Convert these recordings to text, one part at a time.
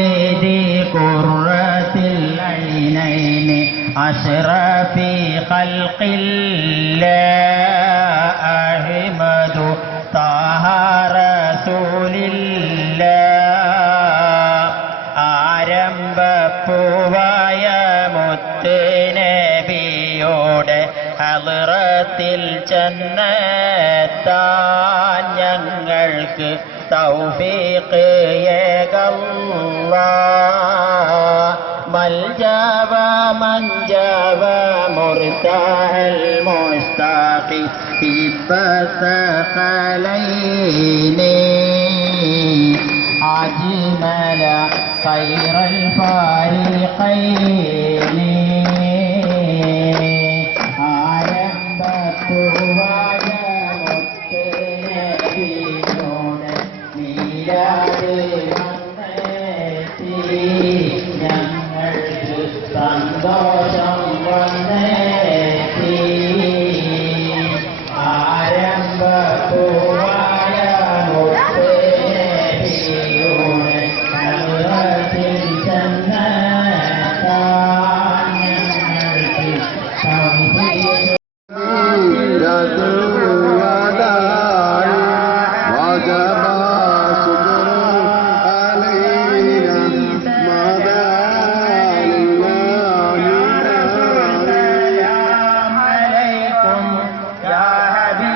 مولدي قرة العينين أشرف خلق الله أحمد طه رسول الله ആരംഭപ്പൂവായ മുത്തുനബിയുടെ ഹളറത്തിൽ ചെന്നെത്താൻ ഞങ്ങൾക്ക് തൗഫീഖ് യേകല്ലാഹ് മൽജവ മൻജവ മുർതഹൽ മുസ്താഖി ബിസ്സഖലൈനി അജ്മല ഖൈറൽ ഫാരിഖൈനി ആരംഭപ്പൂവായ മുത്തുനബിയുടെ മീലാദ് വന്നെത്തി ഞങ്ങൾക്ക് സന്തോഷം വന്നെത്തി ആരംഭപ്പൂവായ മുത്തുനബിയുടെ ഹളറത്തിൽ ചെന്നെത്താൻ ഞങ്ങൾക്ക് തൗഫീഖ്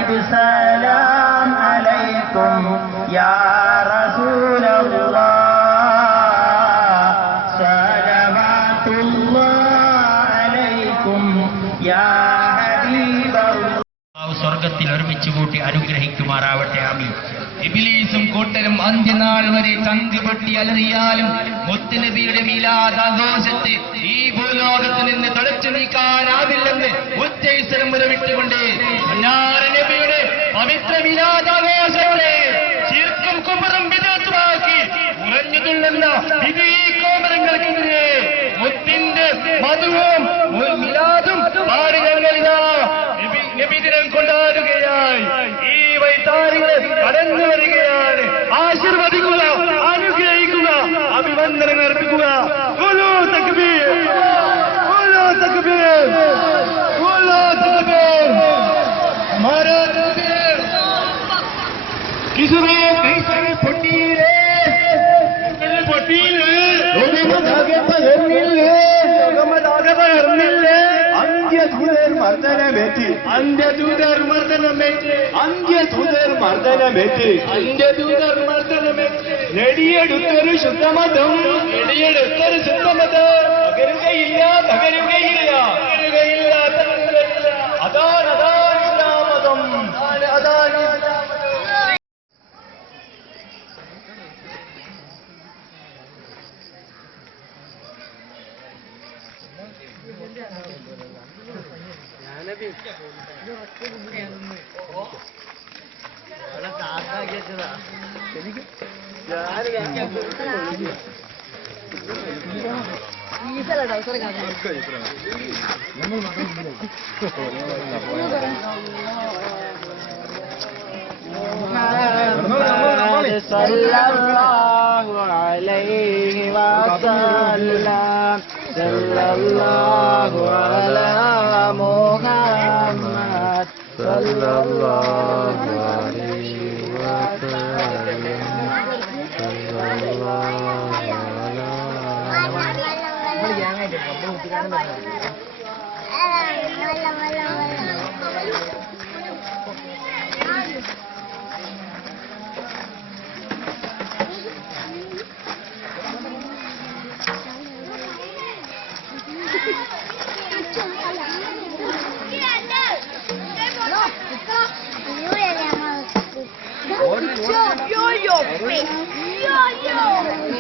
سلام عليكم يا رسول الله صلوات الله عليكم يا حبيب الله സ്വർഗത്തിൽ ഒരുമിച്ച് കൂട്ടി അനുഗ്രഹിക്കുമാറാവട്ടെ ആമീൻ. ഇബ്ലീസും കൂട്ടരും അന്ത്യനാൾ വരെ ചങ്ക് പൊട്ടി അലറിയാലും മുത്തുനബിയുടെ മീലാദ് ആഘോഷത്തെ ഈ ഭൂലോകത്ത് നിന്ന് തുടച്ചു നീക്കാനാവില്ലെന്ന് ഉച്ചൈസ്വരം മുരവിട്ടുകൊണ്ട് നബിയുടെ പവിത്ര മീലാദാഘോഷങ്ങളെ ശിർക്കും കുബറും വിദഗ്ധമാക്കി ഉറഞ്ഞു തുള്ളുന്ന ഈ കോമരങ്ങൾക്കെതിരെ മുത്തിന്റെ മധുവും മിലാദും പാടി ഞങ്ങളിതാ നബിദിനം കൊണ്ടാടുകയായി. ഈ വൈത്താരികളെ കടന്നു വരികയാണ്. ആശീർവദിക്കുക, അനുഗ്രഹിക്കുക, അഭിനന്ദനങ്ങൾ അർപ്പിക്കുക. ഖുലൂ തക്ബീർ, ഖുലൂ തക്ബീർ, ഖുലൂ തക്ബീർ. हमारा तकबीर किसरे कैसे പൊട്ടിയിലേ പൊട്ടിയിലേ ലോകമതാകെ പകർന്നില്ലേ ലോകമതാകെ പകർന്നില്ലേ അന്ത്യദൂതർ മർദ്ദനമേറ്റ് അന്ത്യദൂതർ മർദ്ദനമേറ്റ് അന്ത്യദൂതർ മർദ്ദനമേറ്റ് അന്ത്യദൂതർ മർദ്ദനമേറ്റ് നേടിയെടുത്തൊരു ശുദ്ധമതം നേടിയെടുത്തൊരു ശുദ്ധമതം തകരുകയില്ല തകരുകയില്ല തകരുകയില്ല തകരുകയില്ല. അതാണ് അതാണ് ഇസ്ലാമതം, അതാണ് സല്ലല്ലാഹു അലൈഹി വസല്ലം സല്ലല്ലാഹു അലാ മുഹമ്മദ് സല്ലല്ലാഹു അലൈഹി വസല്ലം സല്ലല്ലാഹു Yo, yo, yo, yo.